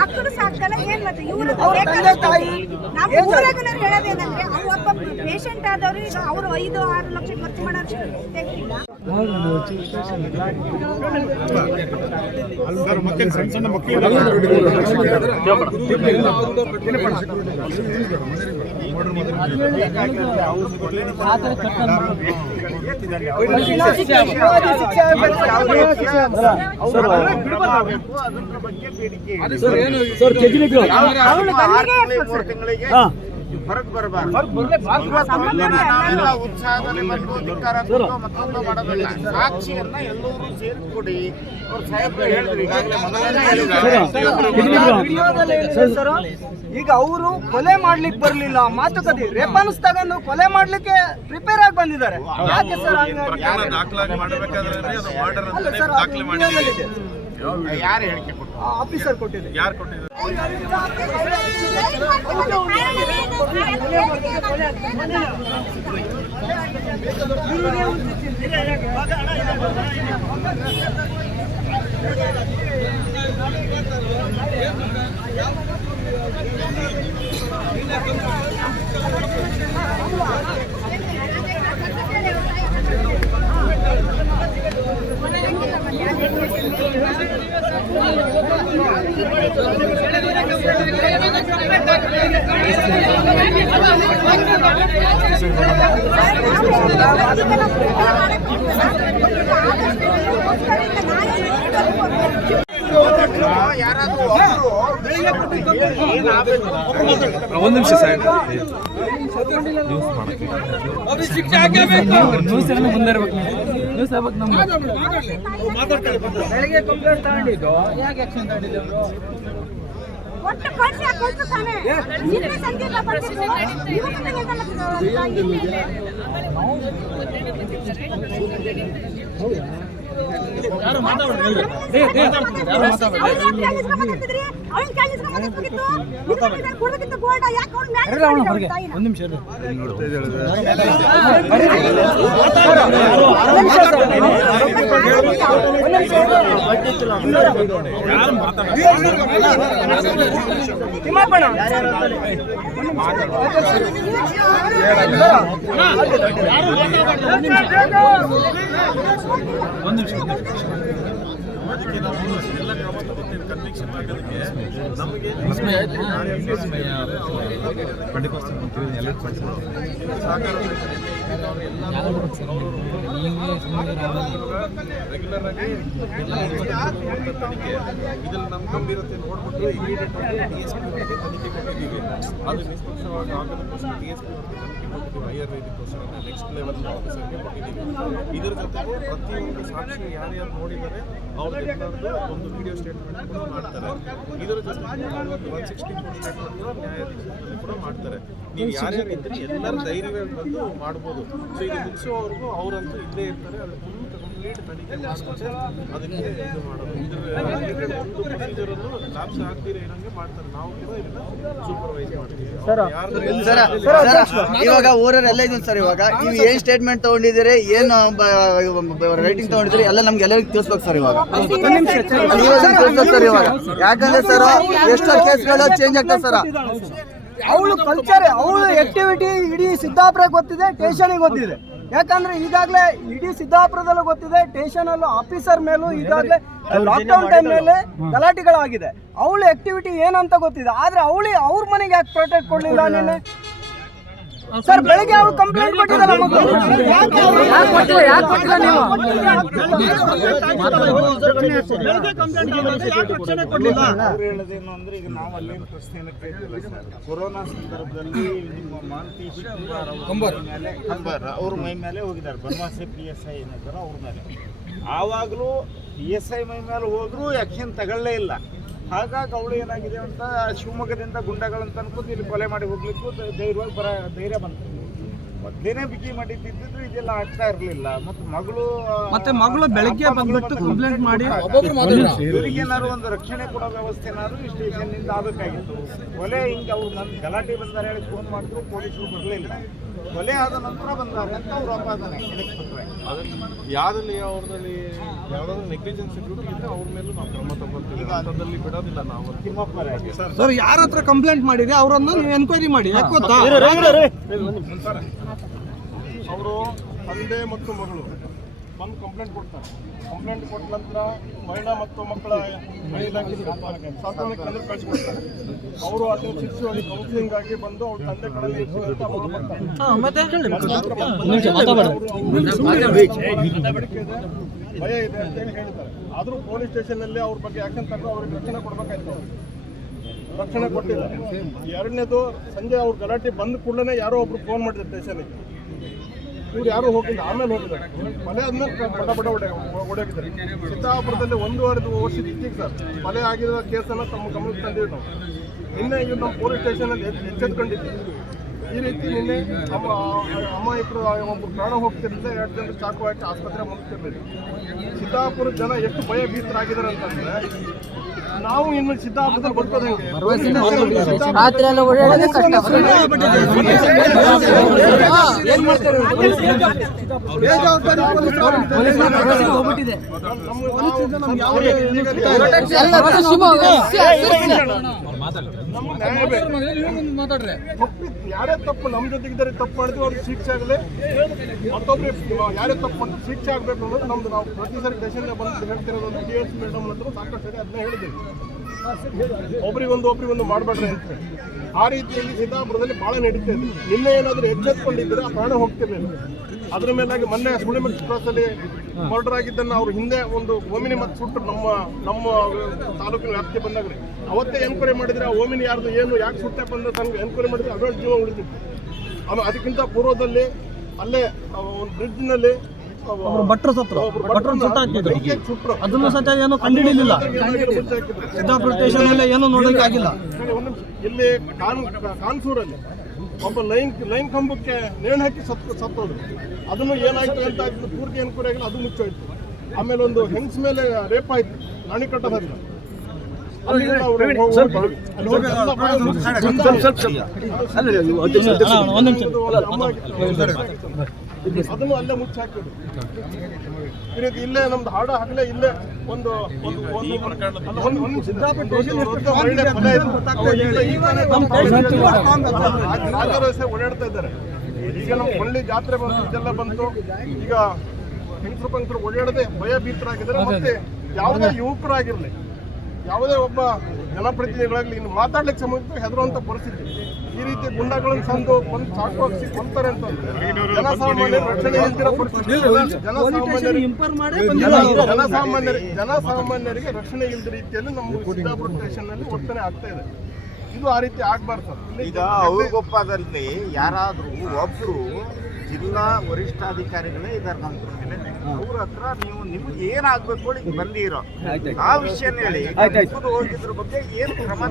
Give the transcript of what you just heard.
ಮಕ್ಕಳು ಸಾಕಲ್ಲ ಏನ್ ಮತ್ತೆ ಇವರು ಹೇಳೋದೇನಂದ್ರೆ ಒಬ್ಬ ಪೇಷಂಟ್ ಆದವರು ಈಗ ಅವರು 5-6 ಲಕ್ಷ ಖರ್ಚು ಮಾಡೋದು ಹೊರಗೆ ಬರಬಾರ್ದು. ಉತ್ಸಾಹದಲ್ಲಿ ಬಂದು ಧಿಕ್ಕಾರ ಮತ್ತೊಂದು ಮಾಡೋದಿಲ್ಲ. ಸಾಕ್ಷಿಯನ್ನ ಎಲ್ಲರೂ ಸೇರಿಕೊಡಿ. ಅವ್ರು ಸಾಹೇಬ್ರು ಹೇಳಿದ್ರು ಈಗಾಗಲೇ ಈಗ ಅವರು ಕೊಲೆ ಮಾಡ್ಲಿಕ್ಕೆ ಬರ್ಲಿಲ್ಲ, ಮಾತುಕತೆ ರೇಪ್ ಅನಿಸ್ದಾಗ ಕೊಲೆ ಮಾಡ್ಲಿಕ್ಕೆ ಪ್ರಿಪೇರ್ ಆಗಿ ಬಂದಿದ್ದಾರೆ. ಯಾಕೆ ಸರ್ ಯಾರು ಹೇಳಿಕೆ ಕೊಟ್ಟು ಆಫೀಸರ್ ಕೊಟ್ಟಿದೆ? ಯಾರು ಕೊಟ್ಟಿದ್ದಾರೆ? ಒಂದು ನಿಮಿಷ ಸರ್, ಬೆಳಗ್ಗೆ ಕಂಪ್ಲೇಂಟ್ ತಗೊಂಡಿದ್ದು ಯಾಕೆ ಆಕ್ಷನ್ ತಗೊಂಡಿದ್ದು? ಒಟ್ಟು ಕಳ್ಸಿ ಕೊಟ್ಟು ತಾನೆ ನಿನ್ನೆ ಸಂದೀಪ ಬರ್ತಿದ್ರು ಯಾರು ಮಾತಾಡೋದು ಒಂದು ನಿಮಿಷ ಅದಕ್ಕೆ ನಾವು ಎಲ್ಲ ಕ್ರಮ ತಗೊಂಡು ಕನ್ವಿಕ್ಷನ್ ಆಗೋದಕ್ಕೆ ನಮಗೆ ರೆಗ್ಯುಲರ್ ಆಗಿ ತನಿಖೆ ಇದ್ರಲ್ಲಿ ನಮ್ಮ ಗಂಭೀರತೆ ನೋಡ್ಬಿಟ್ಟು ಇಮಿಡಿಯೇಟ್ ತನಿಖೆ ಕೊಟ್ಟಿದ್ದೀವಿ. ಅದು ನಿಷ್ಪಕ್ಷವಾಗಿ ಆಗೋದಕ್ಕೋಸ್ಕರ DSP ತನಿಖೆ ಕೊಟ್ಟಿದ್ದೀವಿ. ಹೈಯರ್ ವೇದಿಕೋಸ್ಕರ ನೆಕ್ಸ್ಟ್ ಲೆವೆಲ್ ಆಫೀಸರ್ಗೆ ಕೊಟ್ಟಿದ್ದೀವಿ. ಇದರ ಜೊತೆಗೆ ಪ್ರತಿಯೊಂದು ಸಾಕ್ಷಿ ಯಾರ್ಯಾರು ನೋಡಿದ್ದಾರೆ ಅವ್ರದ್ದೆಲ್ಲರದ್ದು ಒಂದು ವಿಡಿಯೋ ಸ್ಟೇಟ್ಮೆಂಟ್ ಕೂಡ ಮಾಡ್ತಾರೆ. ಇದರ ಜೊತೆಗೆ 164 ಸ್ಟೇಟ್ಮೆಂಟ್ ಕೂಡ ನ್ಯಾಯಾಧೀಶರಲ್ಲಿ ಕೂಡ ಮಾಡ್ತಾರೆ. ನೀವು ಯಾರ್ಯಾರು ಇದ್ದರೆ ಎಲ್ಲರ ಧೈರ್ಯವಾಗಿ ಬಂದು ಮಾಡ್ಬೋದು. ಸೊ ಇದು ಮುಗಿಸೋವರೆಗೂ ಅವರಂತೂ ಇಲ್ಲೇ ಇರ್ತಾರೆ. ಅದು ಕಂಪ್ಲೀಟ್ ತನಿಖೆ ಮಾಡಿಸ್ಕೊಂಡು ಅದಕ್ಕೆ ಇದು ಮಾಡೋದು. ಇದ್ರ ರಿಲೇಟೆಡ್ ಒಂದು ಪ್ರೊಸೀಜರನ್ನು ಲ್ಯಾಪ್ಸ್ ಆಗ್ತೀರಿ ಏನಂಗೆ ಮಾಡ್ತಾರೆ. ನಾವು ಕೂಡ ಇದನ್ನ ಸೂಪರ್ವೈಸ್ ಮಾಡ್ತೀವಿ. ಇವಾಗ ಊರರೆಲ್ಲ ಇದೀನಿ ಸರ್. ಇವಾಗ ನೀವು ಏನ್ ಸ್ಟೇಟ್ಮೆಂಟ್ ತಗೊಂಡಿದ್ದೀರಿ, ಏನು ರೈಟಿಂಗ್ ತಗೊಂಡಿದ್ದೀರಿ ಎಲ್ಲ ನಮ್ಗೆ ಎಲ್ಲರಿಗೂ ತಿಳಿಸ್ಬೇಕು ಸರ್. ಇವಾಗ ತಿಳಿಸ್ಬೇಕು ಸರ್. ಇವಾಗ ಯಾಕಂದ್ರೆ ಸರ್ ಎಷ್ಟೋ ಕೇಸ್ಗಳು ಚೇಂಜ್ ಆಗ್ತದೆ ಸರ್. ಅವಳು ಕಲ್ಚರ್, ಅವಳು ಆಕ್ಟಿವಿಟಿ ಇಡೀ ಸಿದ್ದಾಪುರ ಗೊತ್ತಿದೆ, ಸ್ಟೇಷನಿಗೆ ಗೊತ್ತಿದೆ. ಯಾಕಂದ್ರೆ ಈಗಾಗಲೇ ಇಡೀ ಸಿದ್ದಾಪುರದಲ್ಲೂ ಗೊತ್ತಿದೆ, ಸ್ಟೇಷನ್ ಅಲ್ಲೂ ಆಫೀಸರ್ ಮೇಲೂ ಈಗಾಗಲೇ ಲಾಕ್ಡೌನ್ ಟೈಮ್ ಮೇಲೆ ಗಲಾಟೆಗಳಾಗಿದೆ. ಅವಳ ಆಕ್ಟಿವಿಟಿ ಏನಂತ ಗೊತ್ತಿದೆ. ಆದ್ರೆ ಅವ್ರ ಮನೆಗೆ ಯಾಕೆ ಪ್ರೊಟೆಕ್ಟ್ ಕೊಡ್ಲಿಲ್ಲ ನಿನ್ನೆ ಸರ್? ಬೆಳಿಗ್ಗೆ ಅವಳು ಕಂಪ್ಲೇಂಟ್ ಕೊಟ್ಟಿದ್ದಾರೆ. ಹೇಳೋದೇನು ಅಂದ್ರೆ ಈಗ ನಾವು ಅಲ್ಲೇನು ಪ್ರಶ್ನೆಯನ್ನು ಕೇಳ್ತಿಲ್ಲ ಸರ್. ಕೊರೋನಾ ಸಂದರ್ಭದಲ್ಲಿ ನಿಮ್ಮ ಮಾಂತಿ ಅವ್ರ ಮೈ ಮೇಲೆ ಹೋಗಿದ್ದಾರೆ. ಬನವಾಸಿ PSI ಏನಿದ್ದಾರೋ ಅವ್ರ ಮೇಲೆ ಆವಾಗಲೂ PSI ಮೈ ಮೇಲೆ ಹೋದ್ರೂ ಆ್ಯಕ್ಷನ್ ತಗೊಳ್ಳೇ ಇಲ್ಲ. ಹಾಗಾಗಿ ಅವಳು ಏನಾಗಿದೆ ಅಂತ ಶಿವಮೊಗ್ಗದಿಂದ ಗುಂಡಗಳಂತ ಅನ್ಕೊಂಡು ಇಲ್ಲಿ ಕೊಲೆ ಮಾಡಿ ಹೋಗ್ಲಿಕ್ಕೂ ಧೈರ್ಯ ಬಂತು. ಮೊದಲೇನೆ ಬಿಗಿ ಮಾಡಿದ್ದಿದ್ರೆ ಇದೆಲ್ಲ ಆಗ್ತಾ ಇರ್ಲಿಲ್ಲ. ಮತ್ತೆ ಮಗಳು ಬೆಳಗ್ಗೆ ಬಂದ್ಬಿಟ್ಟು ಕಂಪ್ಲೇಂಟ್ ಮಾಡಿ ಇವರಿಗೇನಾದ್ರು ಒಂದು ರಕ್ಷಣೆ ಕೊಡೋ ವ್ಯವಸ್ಥೆನಾದ್ರು ಈ ಸ್ಟೇಷನ್ ನಿಂದ ಆಗಬೇಕಾಗಿತ್ತು. ಕೊಲೆ ಹಿಂಗೆ ಅವ್ರು ನನ್ನ ಗಲಾಟೆ ಬಂದಾರೆ ಹೇಳಿ ಫೋನ್ ಮಾಡಿದ್ರು, ಪೊಲೀಸರು ಬರಲಿಲ್ಲ. ಕೊಲೆ ಆದ ನಂತರ ಬಂದಾರೆ ಅಂತ ಅವ್ರು ಅಪಾದನೆ ಇದಕ್ಕೆ ಬಿಟ್ರೆ ಯಾವ್ದಲ್ಲಿ ಯಾವ್ದಾದ್ರು ನೆಗ್ಲಿಜೆನ್ಸ್ ಡ್ಯೂಟಿ ಇದ್ರೆ ಅವ್ರ ಮೇಲೂ ನಾವು ಕ್ರಮ ತಗೊಳ್ತೀವಿ. ಅಂಥದ್ದಲ್ಲಿ ಬಿಡೋದಿಲ್ಲ ನಾವು. ತಿಮ್ಮಪ್ಪರೇ ಸರ್ ಯಾರ ಹತ್ರ ಕಂಪ್ಲೇಂಟ್ ಮಾಡಿದ್ರೆ ಅವರನ್ನು ನೀವು ಎನ್ಕ್ವೈರಿ ಮಾಡಿ. ಯಾಕೆ ಗೊತ್ತಾ, ಅವರು ತಂದೆ ಮತ್ತು ಮಗಳು ಬಂದು ಕಂಪ್ಲೇಂಟ್ ಕೊಡ್ತಾರೆ. ಕಂಪ್ಲೇಂಟ್ ಕೊಟ್ಟ ನಂತರ ಮಹಿಳಾ ಮತ್ತು ಮಕ್ಕಳ ಇಲಾಖೆ ಸಾಂತ್ವನಕ್ಕೆ ಅಂದ್ರೆ ಕಳಿಸ್ಕೊಡ್ತಾರೆ. ಅವರು ಅದನ್ನು ಶಿಕ್ಷೆ ಕೌನ್ಸಿಲಿಂಗ್ ಆಗಿ ಬಂದು ಅವ್ರ ತಂದೆ ಕಡೆಯಲ್ಲಿ ಇರ್ತೀವಿ ಅಂತ ಅವರು ಭಯ ಇದೆ ಅಂತೇಳಿ ಹೇಳ್ತಾರೆ. ಆದರೂ ಪೊಲೀಸ್ ಸ್ಟೇಷನ್ನಲ್ಲಿ ಅವ್ರ ಬಗ್ಗೆ ಆಕ್ಷನ್ ತಗೊಂಡು ಅವ್ರಿಗೆ ರಕ್ಷಣೆ ಕೊಡ್ಬೇಕಾಯ್ತು. ರಕ್ಷಣೆ ಕೊಟ್ಟಿಲ್ಲ. ಎರಡನೇದು ಸಂಜೆ ಅವ್ರ ಗಲಾಟೆ ಬಂದ ಕೂಡಲೇ ಯಾರೋ ಒಬ್ರು ಫೋನ್ ಮಾಡಿದ್ರು ಸ್ಟೇಷನ್ಗೆ. ಇವ್ರು ಯಾರು ಹೋಗಿಲ್ಲ, ಆಮೇಲೆ ಹೋಗಿದ್ದಾರೆ. ಕೊಲೆ ಆದ್ಮೇಲೆ ಬಡ ಹೊಡೆಯೋಗಿದ್ದಾರೆ. ಸಿದ್ದಾಪುರದಲ್ಲಿ 1.5 ವರ್ಷದ ಇತ್ತೀಗ ಸರ್ ಕೊಲೆ ಆಗಿರೋ ಕೇಸನ್ನು ತಮ್ಮ ಗಮನಕ್ಕೆ ತಂದಿವಿ ನಾವು. ನಿನ್ನೆ ಇವ್ರು ನಮ್ಮ ಪೊಲೀಸ್ ಸ್ಟೇಷನಲ್ಲಿ ಎಚ್ಚೆತ್ಕೊಂಡಿದ್ವಿ. ಈ ರೀತಿ ನಿನ್ನೆ ಅಮಾಯಕರು ಒಬ್ಬರು ಪ್ರಾಣ ಹೋಗ್ತಿರಲಿಲ್ಲ, 2 ಜನರು ಚಾಕು ಹಾಕಿ ಆಸ್ಪತ್ರೆ ಮುಗಿಸ್ತಿರ್ಲಿಲ್ಲ. ಸಿದ್ದಾಪುರದ ಜನ ಎಷ್ಟು ಭಯ ಭೀತರಾಗಿದ್ದಾರೆ ಅಂತಂದ್ರೆ ನಾವು ಇನ್ನು ಸಿದ್ದಾಪುರದಲ್ಲಿ ಬದುಕೋದಂಗೆ ಯಾರೇ ತಪ್ಪು ನಮ್ಮ ಜೊತೆಗಿದ್ದಾರೆ, ತಪ್ಪು ಮಾಡಿದ್ವಿ ಅವ್ರಿಗೆ ಶಿಕ್ಷೆ ಆಗಲಿ, ಮತ್ತೊಬ್ರಿಗೆ ಯಾರೇ ತಪ್ಪು ಮಾಡಿದ್ರೆ ಶಿಕ್ಷೆ ಆಗಬೇಕು ಅನ್ನೋದು ನಮ್ದು. ನಾವು ಪ್ರತಿ ಸರಿ ಸ್ಟೇಷನ್ ಬಂದು ಹೇಳ್ತಿರೋದು DSP ಮೇಡಮ್ ಹತ್ರ ಸಾಕಷ್ಟು ಸರಿ ಅದನ್ನ ಹೇಳಿದ್ದೀವಿ. ಒಬ್ರಿಗೊಂದು ಮಾಡಬೇಡ್ರಿ ಅಂತ. ಆ ರೀತಿಯಲ್ಲಿ ಸಿದ್ದಾಪುರದಲ್ಲಿ ಭಾಳ ನಡೀತಾ ಇದೆ. ನಿನ್ನೆ ಏನಾದರೂ ಎಚ್ಚೆತ್ಕೊಂಡಿದ್ರೆ ಆ ಪ್ರಾಣ ಹೋಗ್ತಿರ್ಲಿಲ್ಲ. ಅದ್ರ ಮೇಲಾಗಿ ಮೊನ್ನೆ ಸುಳಿಮಠ ಕ್ರಾಸಲ್ಲಿ ಮರ್ಡರ್ ಆಗಿದ್ದನ್ನು ಅವ್ರು ಹಿಂದೆ ಒಂದು ಓಮಿನಿ ಮತ್ತೆ ಸುಟ್ಟರು ನಮ್ಮ ತಾಲೂಕಿನ ವ್ಯಾಪ್ತಿ ಬಂದಾಗ್ರಿ. ಅವತ್ತೇ ಎನ್ಕ್ವೈರಿ ಮಾಡಿದ್ರೆ ಆ ಓಮಿನಿ ಯಾರ್ದು ಏನು ಯಾಕೆ ಸುಟ್ಟೆ ಬಂದು ತನಗೆ ಎನ್ಕ್ವೈರಿ ಮಾಡಿದ್ರೆ ಅದೊಂದು ಜೀವ ಉಳಿದಿತ್ತು. ಆಮೇಲೆ ಅದಕ್ಕಿಂತ ಪೂರ್ವದಲ್ಲಿ ಅಲ್ಲೇ ಒಂದು ಬ್ರಿಡ್ಜ್ನಲ್ಲಿ ಭಟ್ರು ಸುಟ್ರು, ಅದನ್ನು ಸಹ ಏನು ಕಂಡುಹಿಡಿಯಲಿಲ್ಲ. ಸಿದ್ದಾಪುರ ಸ್ಟೇಷನ್ ಅಲ್ಲಿ ಏನು ನೋಡಲಿಕ್ಕೆ ಆಗಿಲ್ಲ. ಇಲ್ಲಿ ಕಾನ್ಸೂರಲ್ಲಿ ಒಬ್ಬ ಲೈನ್ ಕಂಬಕ್ಕೆ ನೇಣು ಹಾಕಿ ಸತ್ತೋದ್ರು. ಅದನ್ನು ಏನಾಯ್ತು ಅಂತ ಪೂರ್ತಿ ಎನ್ಕ್ವೈರಿ ಆಗಿಲ್ಲ, ಅದು ಮುಚ್ಚೋಯ್ತು. ಆಮೇಲೆ ಒಂದು ಹೆಂಗ್ಸ್ ಮೇಲೆ ರೇಪ್ ಆಯ್ತು ಅಣಿಕಟ್ಟದ ಹತ್ರ. ಅದನ್ನು ಅಲ್ಲೇ ಮುಚ್ಚಿ ಹಾಕಿದ್ರು. ಈ ರೀತಿ ಇಲ್ಲೇ ನಮ್ದು ಹಾಡ ಹಗಲೇ ಇಲ್ಲೇ ಒಂದು ಓಡಾಡ್ತಾ ಇದ್ದಾರೆ. ಈಗ ನಮ್ಮ ಕೊಳ್ಳಿ ಜಾತ್ರೆ ಬಂತು, ಇದೆಲ್ಲ ಬಂತು. ಈಗ ಹೆಂಗಸರು ಪಂಗಸರು ಓಡಾಡದೆ ಭಯ ಭೀತರಾಗಿದ್ದಾರೆ. ಮತ್ತೆ ಯಾವುದೇ ಯುವಕರಾಗಿರ್ಲಿ, ಯಾವುದೇ ಒಬ್ಬ ಜನಪ್ರತಿನಿಧಿಗಳಾಗಲಿ ಇನ್ನು ಮಾತಾಡ್ಲಿಕ್ಕೆ ಸಂಬಂಧ ಹೆದರುವಂತ ಪರಿಸ್ಥಿತಿ. ಈ ರೀತಿ ಗುಂಡಾಗಳನ್ನು ಸಂದು ಬಂದು ಚಾಕು ಹಾಕಿಸಿ ಕೊಂತಾರೆ ಅಂತಂದ್ರೆ ಜನಸಾಮಾನ್ಯರ ರಕ್ಷಣೆ ಇಲ್ದಿರೋ ಪರಿಸ್ಥಿತಿ. ಜನಸಾಮಾನ್ಯರಿಗೆ ರಕ್ಷಣೆ ಇಲ್ಲದ ರೀತಿಯಲ್ಲಿ ನಮ್ಮ ಸಿದ್ದಾಪುರ ಸ್ಟೇಷನ್ ನಲ್ಲಿ ವರ್ತನೆ ಆಗ್ತಾ ಇದೆ. ಇದು ಆ ರೀತಿ ಆಗ್ಬಾರ್ದು. ಈಗ ಅವ್ರಿಗೊಪ್ಪದಲ್ಲಿ ಯಾರಾದ್ರೂ ಒಬ್ರು ಜಿಲ್ಲಾ ವರಿಷ್ಠಾಧಿಕಾರಿಗಳೇ ಇದ್ದಾರೆ ನಮ್ಮ ಮೇಲೆ, ಅವ್ರ ಹತ್ರ ನಿಮ್ಗೆ ಏನಾಗ್ಬೇಕು ಬಂದಿರೋ ಆ ವಿಷಯ ಹೇಳಿ ಹೋಗಿದ್ರ ಬಗ್ಗೆ ಏನು ಕ್ರಮ